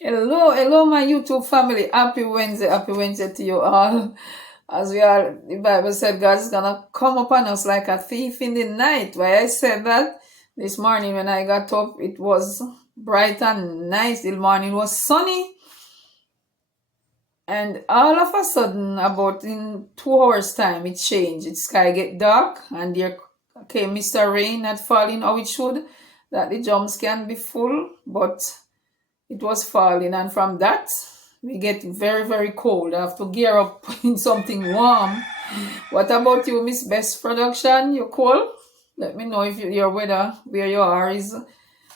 Hello, my YouTube family. Happy Wednesday to you all. As we are, the Bible said God is gonna come upon us like a thief in the night. Why I said that this morning when I got up, it was bright and nice. The morning was sunny, and all of a sudden, about in 2 hours time, it changed. The sky get dark, and there came Mr. Rain not falling how it should. That the jumps can be full, but it was falling, and from that we get very, very cold. I have to gear up in something warm. What about you, Miss Best Production? You cold? Let me know if your weather where you are is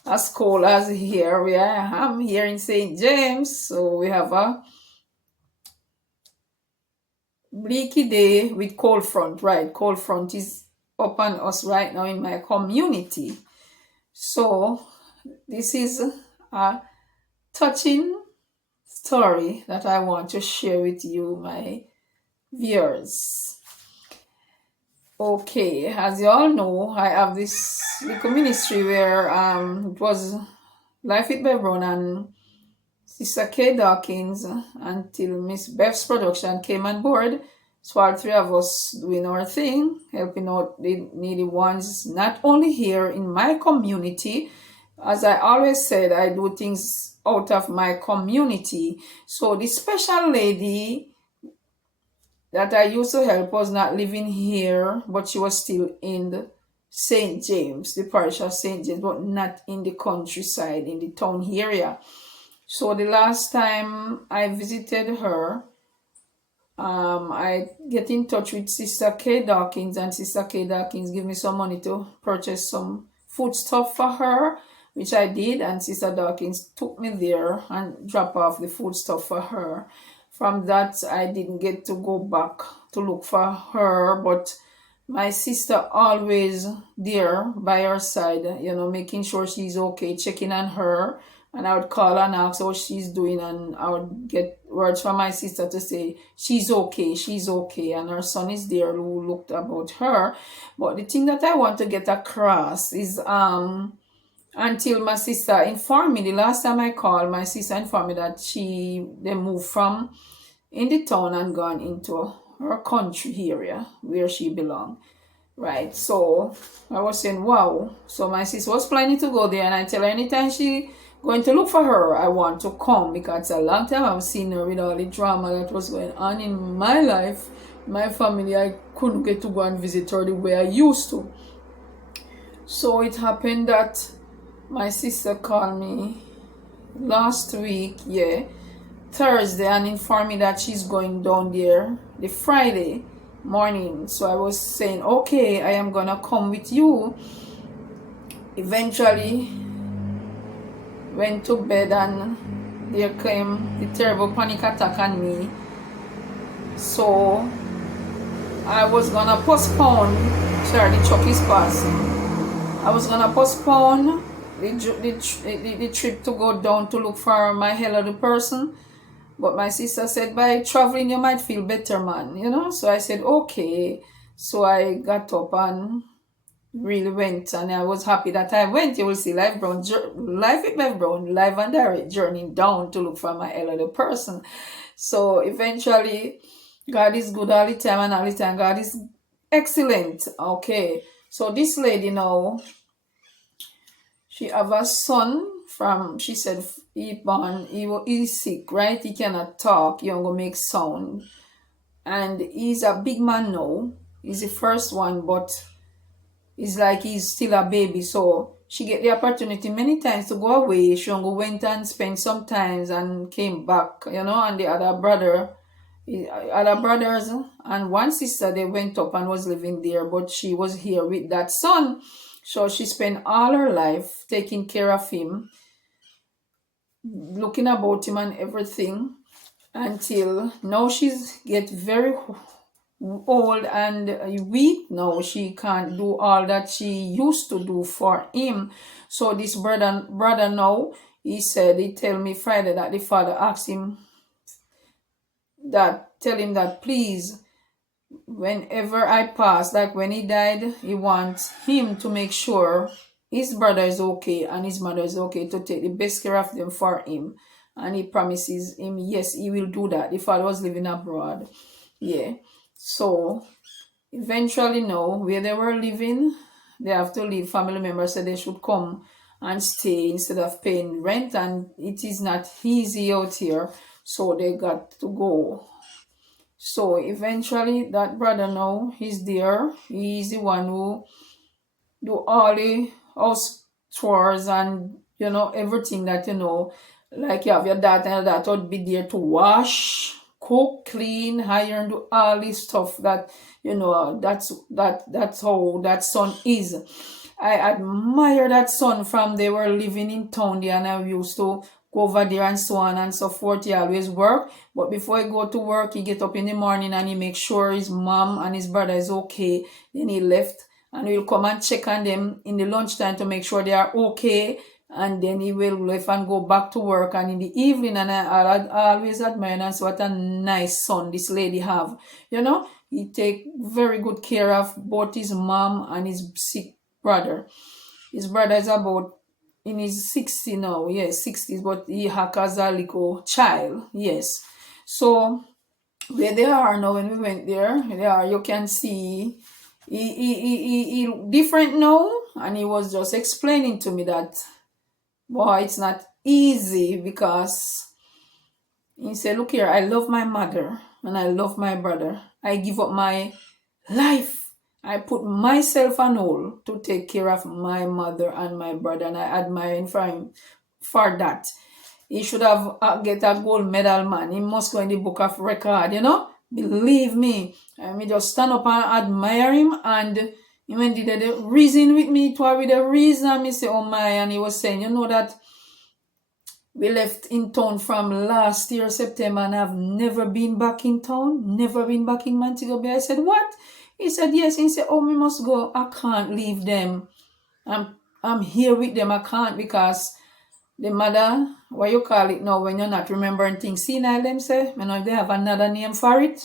as cold as here where I am here in St. James. So we have a bleaky day with cold front, right? Cold front is upon us right now in my community. So this is a touching story that I want to share with you, my viewers. Okay, as you all know, I have this little ministry where it was Life with Bev Brown and Sister Kay Dawkins until Miss Bev's production came on board. So all three of us doing our thing, helping out the needy ones, not only here in my community. As I always said, I do things out of my community. So the special lady that I used to help was not living here, but she was still in the St. James, the parish of St. James, but not in the countryside, in the town area. So the last time I visited her, I get in touch with Sister Kay Dawkins, and Sister Kay Dawkins give me some money to purchase some food stuff for her, which I did, and Sister Dawkins took me there and drop off the food stuff for her. From that, I didn't get to go back to look for her, but my sister always there by her side, making sure she's okay, checking on her. And I would call and ask how she's doing, and I would get words from my sister to say she's okay, and her son is there who looked about her. But the thing that I want to get across is until my sister informed me, the last time I called, my sister informed me that they moved from in the town and gone into her country area where she belonged. Right, so I was saying, wow. So my sister was planning to go there, and I tell her anytime she going to look for her, I want to come, because it's a long time I've seen her with all the drama that was going on in my life, my family. I couldn't get to go and visit her the way I used to. So it happened that my sister called me last week, Thursday, and informed me that she's going down there the Friday morning. So I was saying, okay, I am gonna come with you. Eventually went to bed, and there came the terrible panic attack on me. So I was gonna postpone. Sorry, the truck is passing. I was gonna postpone the trip to go down to look for my elderly person. But my sister said, by traveling, you might feel better, man, So I said, okay. So I got up and really went, and I was happy that I went. You will see Life with Bev Brown, live and direct journey down to look for my elderly person. So eventually, God is good all the time, and all the time God is excellent. Okay. So this lady now, she have a son she said he's sick, right? He cannot talk, he don't go make sound. And he's a big man now. He's the first one, but it's like he's still a baby. So she get the opportunity many times to go away. She went and spent some times and came back, and the other brothers and one sister, they went up and was living there, but she was here with that son. So she spent all her life taking care of him, looking about him and everything, until now she's get very old and weak now. She can't do all that she used to do for him. So this brother now, he tell me Friday that the father asked him tell him that please, whenever I pass, like when he died, he wants him to make sure his brother is okay and his mother is okay, to take the best care of them for him. and he promises him, yes, he will do that. The father was living abroad. Yeah. So eventually, no, where they were living, they have to leave. Family members said they should come and stay instead of paying rent, and it is not easy out here, so they got to go. So eventually, that brother now, he's there. He's the one who do all the house chores and everything that like you have your dad, and your dad would be there to wash, cook, clean, iron, do all this stuff that that's how that son is. I admire that son from they were living in town there, and I used to go over there and so on and so forth. He always work, but before he go to work, he get up in the morning and he make sure his mom and his brother is okay. Then he left, and we'll come and check on them in the lunchtime to make sure they are okay, and then he will leave and go back to work. And in the evening, and I always admire and say what a nice son this lady have. He take very good care of both his mom and his sick brother. His brother is about in his 60s now, yes, 60s, but he has a little child, yes. So where they are now, when we went there, you can see he different now, and he was just explaining to me that, boy, it's not easy, because he said, look here, I love my mother and I love my brother. I give up my life. I put myself on hold to take care of my mother and my brother, and I admire him for that. He should have get a gold medal, man. He must go in the book of record, Believe me. I mean, just stand up and admire him. And when he did the reason with me, it was with the reason. Me say, oh my, and he was saying, that we left in town from last year, September, and I've never been back in town, never been back in Montego Bay. I said, what? He said, yes. He said, oh, we must go. I can't leave them. I'm here with them. I can't, because the mother, what you call it now when you're not remembering things, senile, them say, they have another name for it.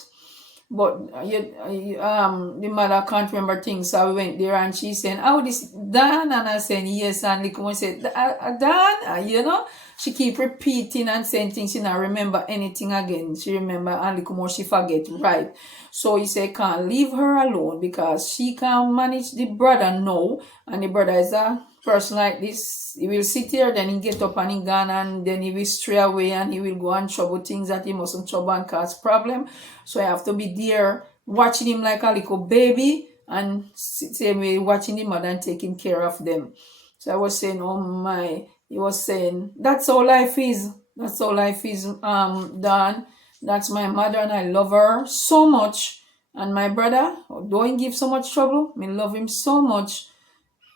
But the mother can't remember things, so we went there, and she said, oh, this Dan? And I said, yes. And Likumo said, Dan? She keep repeating and saying things. She not remember anything again. She remember, and Likumo, she forget, right? So he said, can't leave her alone, because she can manage the brother now, and the brother is a person like this. He will sit here, then he get up and he gone, and then he will stray away, and he will go and trouble things that he mustn't trouble and cause problem. So I have to be there watching him like a little baby, and same way watching the mother and taking care of them. So I was saying, oh my, he was saying, that's how life is. That's how life is, Dan. That's my mother, and I love her so much. And my brother, though he give so much trouble, me love him so much.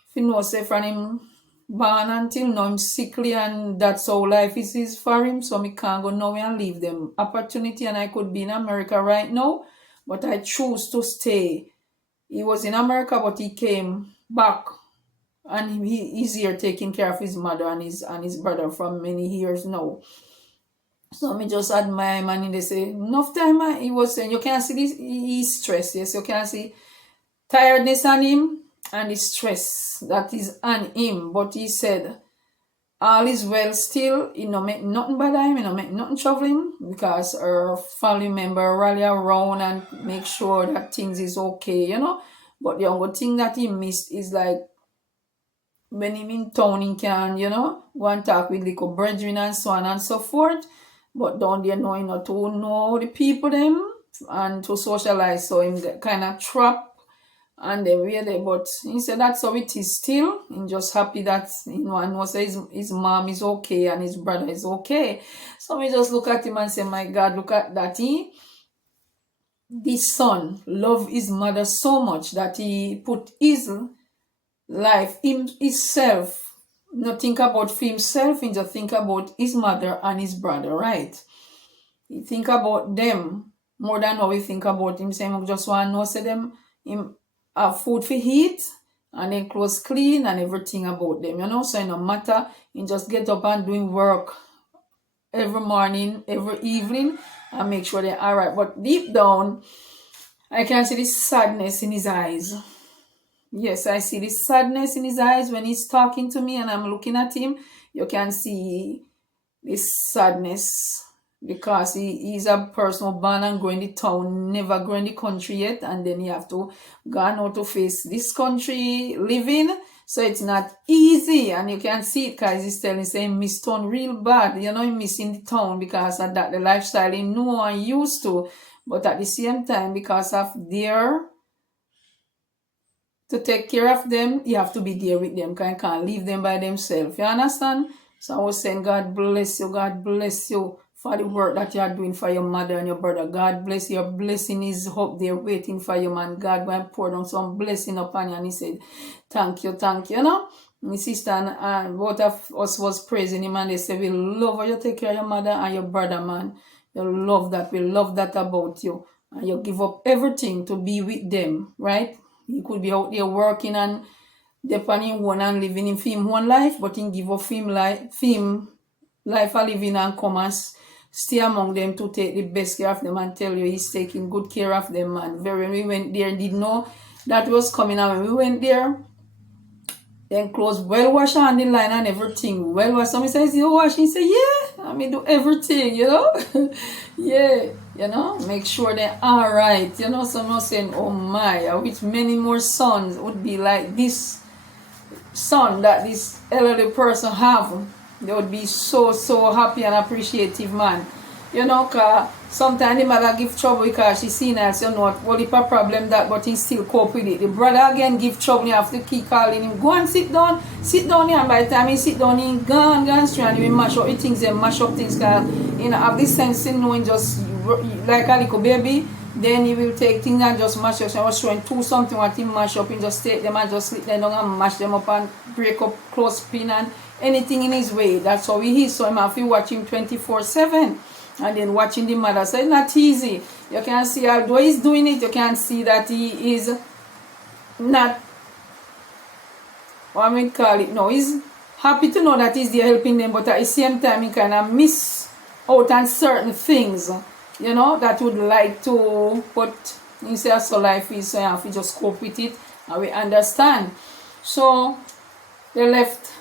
If you know, say from him born until now, I'm sickly, and that's how life is for him. So me can't go nowhere and leave them opportunity, and I could be in America right now, but I choose to stay. He was in America, but he came back, and he's here taking care of his mother and his brother for many years now. So me just admire him, and they say, enough time, he was saying, you can see this, he's stressed, yes, you can see tiredness on him, and the stress that is on him. But he said, all is well still. He no make nothing bad him, he no make nothing trouble him, because our family member rally around and make sure that things is okay, But the only thing that he missed is like, when him in town, he can, go and talk with little brethren and so on and so forth. But down there, not to know the people them and to socialize, so him get kind of trapped. And then we're there, but he said that's how it is still. I'm just happy that and knows his mom is okay and his brother is okay. So we just look at him and say, my God, look at that. This son love his mother so much that he put his life, himself, not think about himself, he just think about his mother and his brother, right? He think about them more than how we think about him. Saying, just want to know, say them, him have food for eat, and then clothes clean and everything about them, so it no matter, you just get up and doing work every morning, every evening, and make sure they're all right. But deep down, I can see this sadness in his eyes. Yes, I see this sadness in his eyes when he's talking to me and I'm looking at him. You can see this sadness, because he's a person who born and grow in the town, never grow in the country yet, and then he have to go out to face this country living. So it's not easy, and you can see it because he's telling, saying miss town real bad. You know, he missing the town because of that, the lifestyle he know and used to. But at the same time, because of their to take care of them, you have to be there with them. Can't leave them by themselves. You understand? So I was saying, God bless you. God bless you for the work that you are doing for your mother and your brother. God bless you. Your blessing is up there waiting for you, man. God going to pour down some blessing upon you. And he said, thank you, thank you. You know? My sister and both of us was praising him, and they said, we love how you take care of your mother and your brother, man. You love that. We love that about you. And you give up everything to be with them, right? He could be out there working and depending on and living in film one life, but he give up film life a living and come and stay among them to take the best care of them, and tell you he's taking good care of them. And when we went there, did know that was coming, and when we went there, then clothes well washed on the line and everything. Well washed. Somebody says, you wash? He say, yeah, I mean do everything, you know. Yeah, you know, make sure they're all right. You know, someone saying, oh my, I wish many more sons would be like this son that this elderly person have. They would be so happy and appreciative, man. You know, cause sometimes the mother give trouble because she seen us, you know, what the problem that, but he still cope with it. The brother again give trouble, you have to keep calling him, go and sit down here, and by the time he sit down, he gone straight, and he mash up things, and mash up things, cause you know, have this sense in knowing just like a little baby. Then he will take things and just mash up. I was showing two something what he mash up, he just take them and just slip them down and mash them up and break up clothespin and anything in his way. That's how he is. So I'm have to watch him 24/7. And then watching the mother. So it's not easy. You can see, although he's doing it, you can see that he is not, what I mean call it, no, he's happy to know that he's there helping them, but at the same time he kind of miss out on certain things, you know, that would like to, but he says so life is, so you have to just cope with it, and we understand. So they left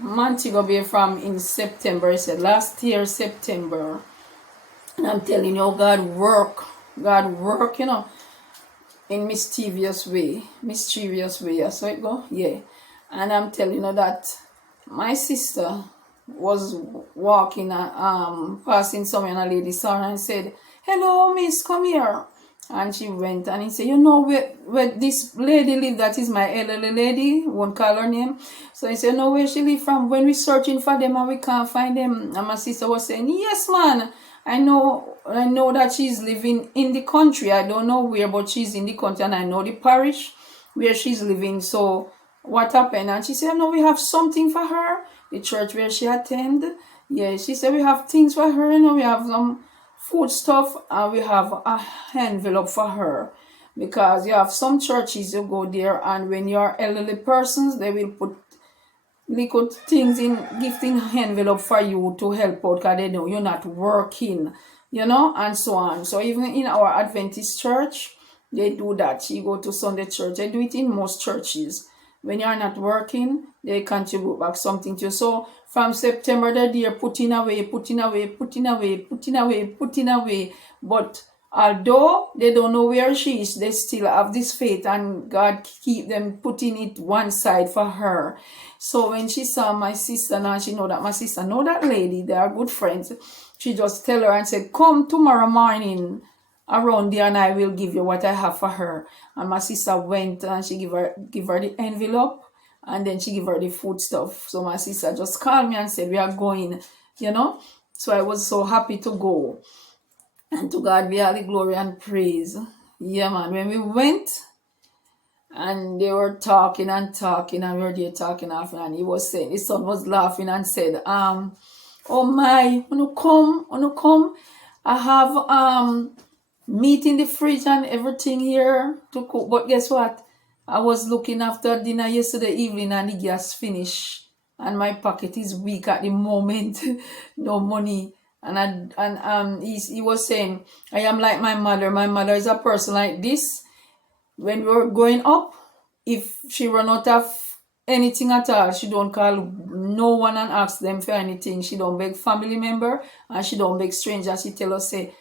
Montego Bay from in September. He said last year September, and I'm telling you, God work, you know, in mischievous way. That's how it go. Yeah, and I'm telling you that my sister was walking, passing somewhere, and a lady saw her and said, "Hello, miss, come here." And she went, and he said, you know where this lady live, that is my elderly lady, won't call her name. So he said, no, where she live from? When we searching for them and we can't find them. And my sister was saying, yes, man, I know that she's living in the country. I don't know where, but she's in the country, and I know the parish where she's living. So what happened? And she said, no, we have something for her. The church where she attend. Yeah, she said, we have things for her, you know, we have some food stuff, and we have a envelope for her, because you have some churches you go there, and when you're elderly persons, they will put liquid things in gifting envelope for you to help out, because they know you're not working, you know, and so on. So even in our Adventist church, they do that. You go to Sunday church, they do it in most churches. When you're not working, they contribute back something to you. So from September, they're putting away. But although they don't know where she is, they still have this faith, and God keep them putting it one side for her. So when she saw my sister, now she know that my sister know that lady, they are good friends. She just tell her and said, come tomorrow morning around there, and I will give you what I have for her. And my sister went, and she give her the envelope, and then she give her the food stuff. So my sister just called me and said, we are going, you know. So I was so happy to go. And to God be all the glory and praise. Yeah, man. When we went, and they were talking, and we were there talking after, and he was saying, his son was laughing and said, oh my, wanna come? I have meat in the fridge and everything here to cook. But guess what? I was looking after dinner yesterday evening, and the gas finished, and my pocket is weak at the moment. No money. And he was saying, I am like my mother. My mother is a person like this. When we were growing up, if she run out of anything at all. She don't call no one and ask them for anything. She don't beg family member and she don't beg strangers. She tell us, say,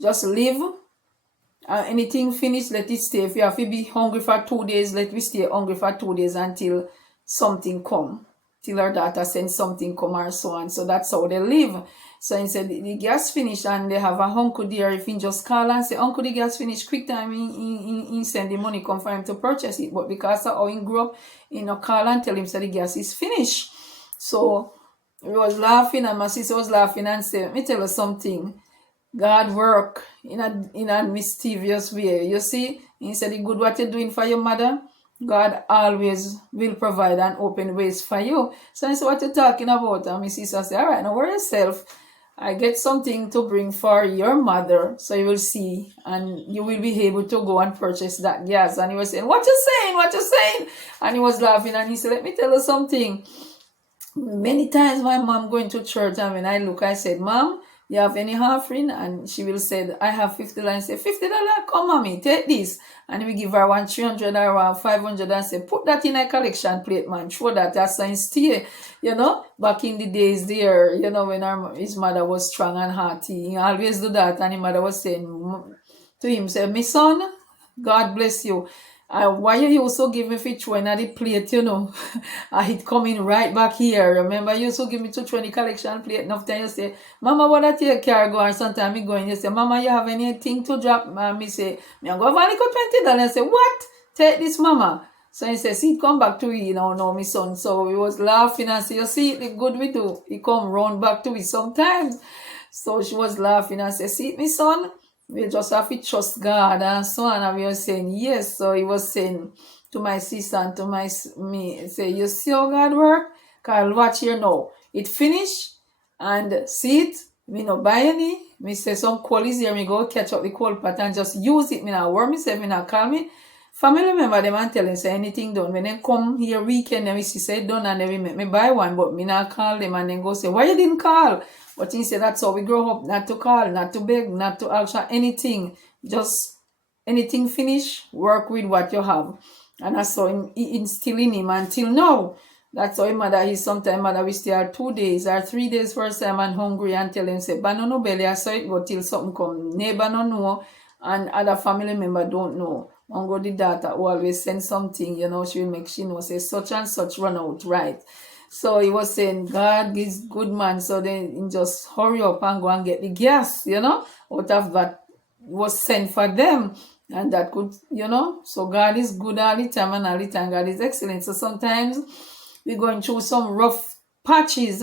just live. Anything finish, let it stay. If you have to be hungry for 2 days, let we stay hungry for 2 days until something come. Till our daughter sends something come or so on. So that's how they live. So he said the gas finished and they have a uncle there. If he just call and say, uncle, the gas finished, quick time, he send the money come for him to purchase it. But because of how he grew up, he no call and tell him say the gas is finished. So he was laughing and my sister was laughing and said, let me tell you something. God work in a mischievous way. You see, he said the good what you're doing for your mother, God always will provide and open ways for you. So that's what you're talking about. And my sister said, all right, now worry yourself. I get something to bring for your mother, so you will see, and you will be able to go and purchase that gas. And he was saying, what you saying? What you saying? And he was laughing and he said, let me tell you something. Many times my mom going to church and when I look, I said, Mom, you have any offering? And she will say, I have $50. And say, $50? Come, mommy, take this. And we give her one 300 or one 500 and say, put that in a collection plate, man. Show that that's a stay. You know, back in the days there, you know, when his mother was strong and hearty, he always do that. And his mother was saying to him, say, my son, God bless you. Why you also give me for 20 at the plate, you know? It coming right back here. Remember, you also give me 220 collection plate. Enough time you say, Mama, what that your car go? And sometimes me going, you say, Mama, you have anything to drop? Me say, me go have $20. I say, what? Take this, Mama. So he says, see, it come back to you now, no, my son. So he was laughing and say, you see, the good we do. He come round back to me sometimes. So she was laughing and say, see, my son, we just have to trust God and so on. And we were saying, yes. So he was saying to my sister and to me, say, you see how God work? Because watch here now. It finished and see it. Me no buy any. Me say some coal is here. Me go catch up the coal pot and just use it. Me not worry myself. Me not call me family member them and tell them say anything done. When they come here weekend, then we see say done and then we make me buy one. But me not call them and then go say, why you didn't call? But he said that's how we grow up, not to call, not to beg, not to ask for anything. Just anything finish, work with what you have. And that's how him instill in him until now. That's how him mother is sometimes mother we stay 2 days or 3 days first time and hungry and tell him say, but no belly, I saw it go till something come. Neighbor no know and other family member don't know. One go the daughter who always send something, you know, she will make she know say such and such run out, right? So he was saying, God is good man. So then just hurry up and go and get the gas, you know, out of that was sent for them. And that could, you know, so God is good all the time and all the time God is excellent. So sometimes we're going through some rough patches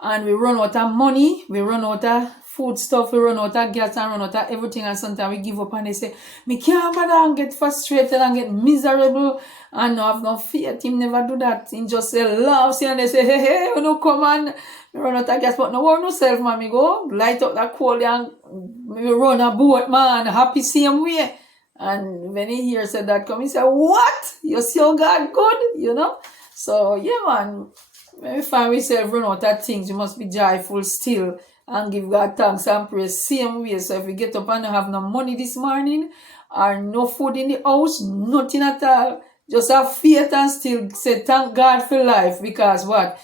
and we run out of money, we run out of food stuff, we run out of gas and run out of everything, and sometimes we give up and they say, me can't bother and get frustrated and get miserable and no have no faith. Him never do that. He just say love, and they say, hey, you know, come on, we run out of gas, but no worry no self, man, me go light up that coal and we run a boat, man, happy same way. And when he hears that come, he say, what? You see how God good, you know? So yeah, man, when we find ourselves run out of things, we must be joyful still and give God thanks and praise same way. So if we get up and don't have no money this morning or no food in the house, nothing at all, just have faith and still say thank God for life, because what?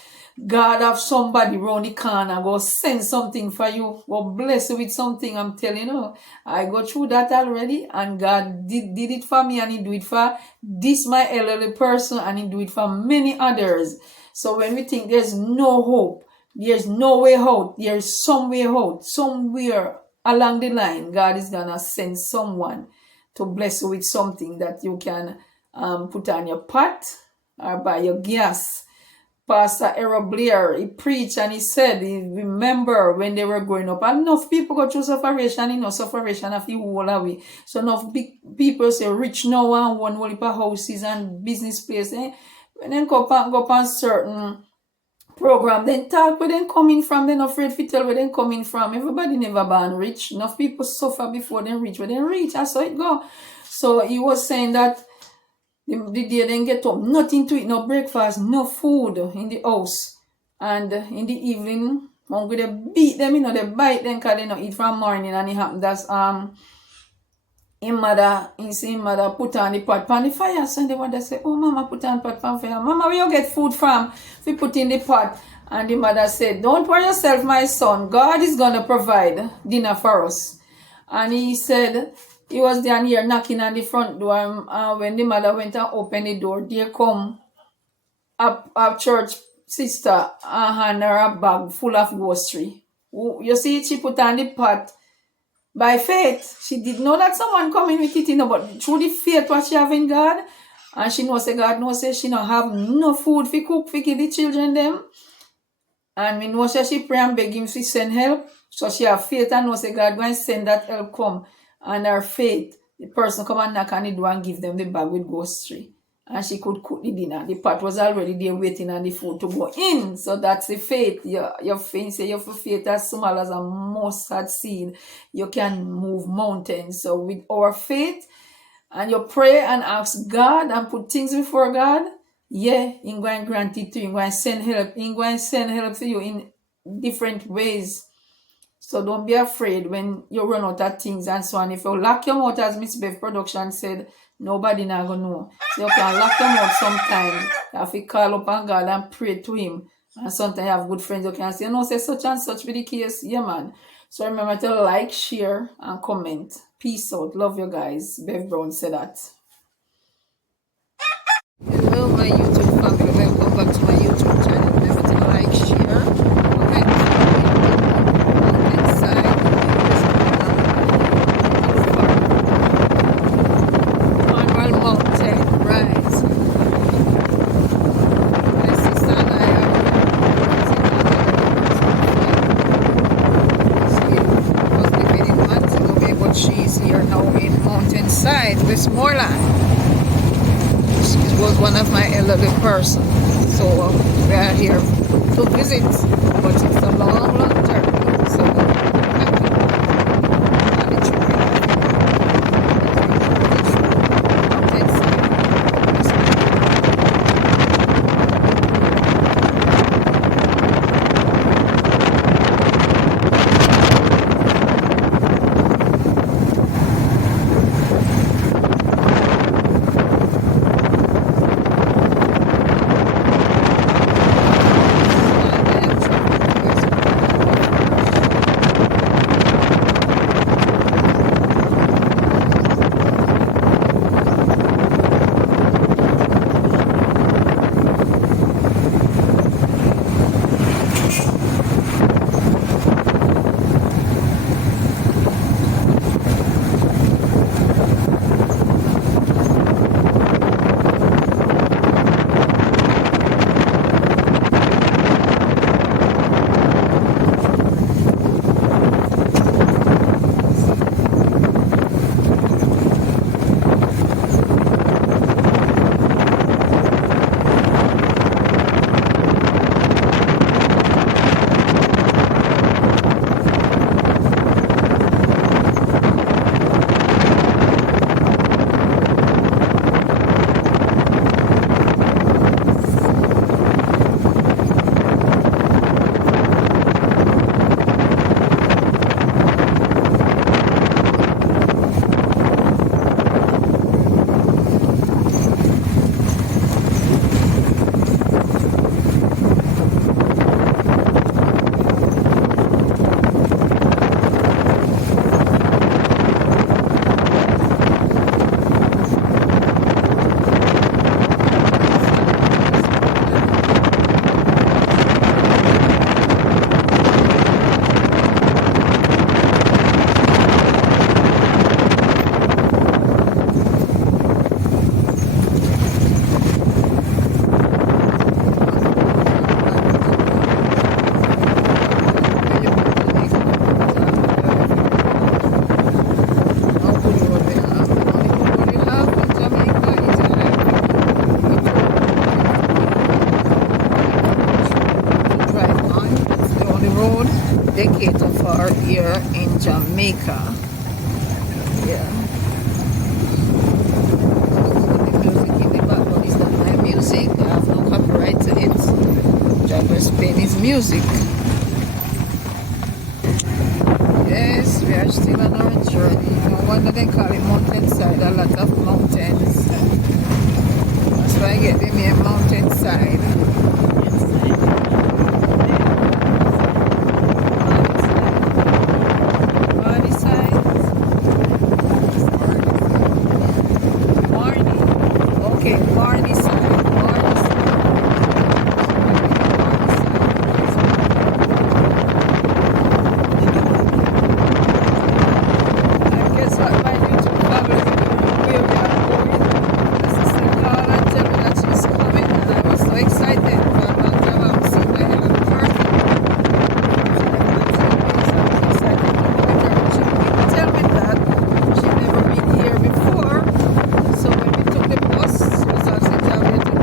God have somebody round the corner go send something for you, go bless you with something. I'm telling you, I go through that already, and God did it for me, and he do it for this my elderly person, and he do it for many others. So when we think there's no hope, there's no way out, there's some way out, somewhere along the line, God is gonna send someone to bless you with something that you can put on your pot or buy your gas. Pastor Errol Blair, he preached and he said, he remember when they were growing up, and enough people go through sufferation, sufferation of you all away. So enough big people say rich now and one whole heap of houses and business place. When they go up certain program, then talk where they coming from, they're not afraid to tell where they coming from. Everybody never born rich. Enough people suffer before they reach where they reach. That's how it go. So he was saying that the day they get up, nothing to eat, no breakfast, no food in the house. And in the evening, hungry, they beat them, they bite them because they not eat from morning. And it happened that's He see him mother put on the pot pan the fire. So the mother say, oh mama, put on pot pan fire. Mama, where you get food from? We put in the pot. And the mother said, don't worry yourself, my son. God is gonna provide dinner for us. And he said, he was down here knocking on the front door. When the mother went and opened the door, there come a church sister and hand her a bag full of grocery. You see, she put on the pot by faith. She did know that someone coming with it, but through the faith what she have in God, and she knows say God knows say she don't have no food for cook for give the children them. And me know say she pray and beg him to send help. So she have faith and know say God going to send that help come. And her faith, the person come and knock on the door and give them the bag with grocery. And she could cook the dinner. The pot was already there waiting on the food to go in. So that's the faith. Your faith, say your faith as small as a mustard seed, you can move mountains. So with our faith, and you pray and ask God and put things before God, yeah, He's going to grant it to you. He's going to send help. He's going to send help to you in different ways. So don't be afraid when you run out of things and so on. If you lock your mouth, as Miss Bev Production said, nobody not going to know. So you can lock your mouth sometimes. You have to call upon God and pray to Him. And sometimes you have good friends who can say, no, say such and such be the case. Yeah, man. So remember to like, share, and comment. Peace out. Love you guys. Bev Brown said that. Hello, my YouTube family. Welcome back to my YouTube channel. Remember to like, share, comment. Inside. Cornwall Mountain. Rise. My sister and I was living in Montego, but she's here now in Mountainside, Westmoreland. She was one of my elderly persons, so we are here to visit, but it's a long, long journey. So thank you. And the Decatur for here in Jamaica. Yeah. The music in the background is not my music. I have no copyright to it. Driver's paying his music. Yes, we are are still on our journey. No wonder they call it mountainside. A lot of mountains. That's why I get the name mountainside. Body side. Barney. Okay, Barney side. Barney side. And guess what, my YouTube family, where we are going? My sister called and tell me that she's coming, and I was so excited for a long time I haven't seen my little person. She didn't tell me that she'd never been here before. So when we took the bus, she was asking Javier to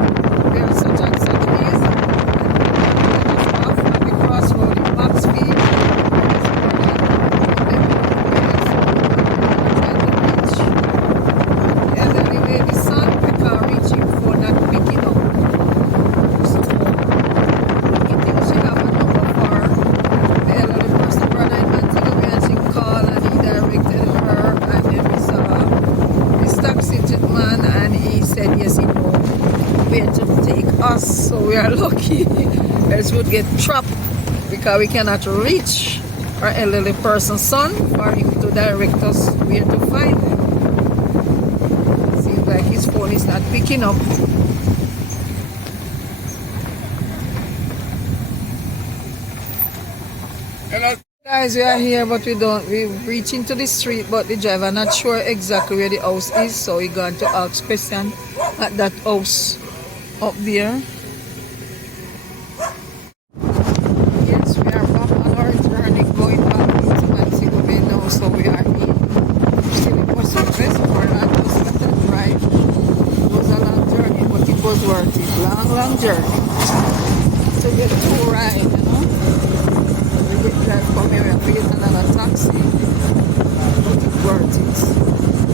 where such and such is. And we just off at the crossroad in Maxfield. Elderly lady son, we can't reach him for not picking up. So, he thinks she have a number for the elderly person, brother in Montego, and she called and he directed her, and then we saw this taxi man, and he said yes, he know where to take us. So we are lucky, else would get trapped because we cannot reach our elderly person's son for him to direct us where to find him. Seems like his phone is not picking up. Hello. Guys, we are here, but we're reaching to the street, but the driver not sure exactly where the house is, so we're going to ask question at that house up there. Yes, we are back on our journey going back into Montego Bay now, so we are in still in Muscle West for that was not a drive. It was a long journey, but it was worth it. Long journey to get to ride, you know. We will drive from here and we get another taxi, but it's worth it.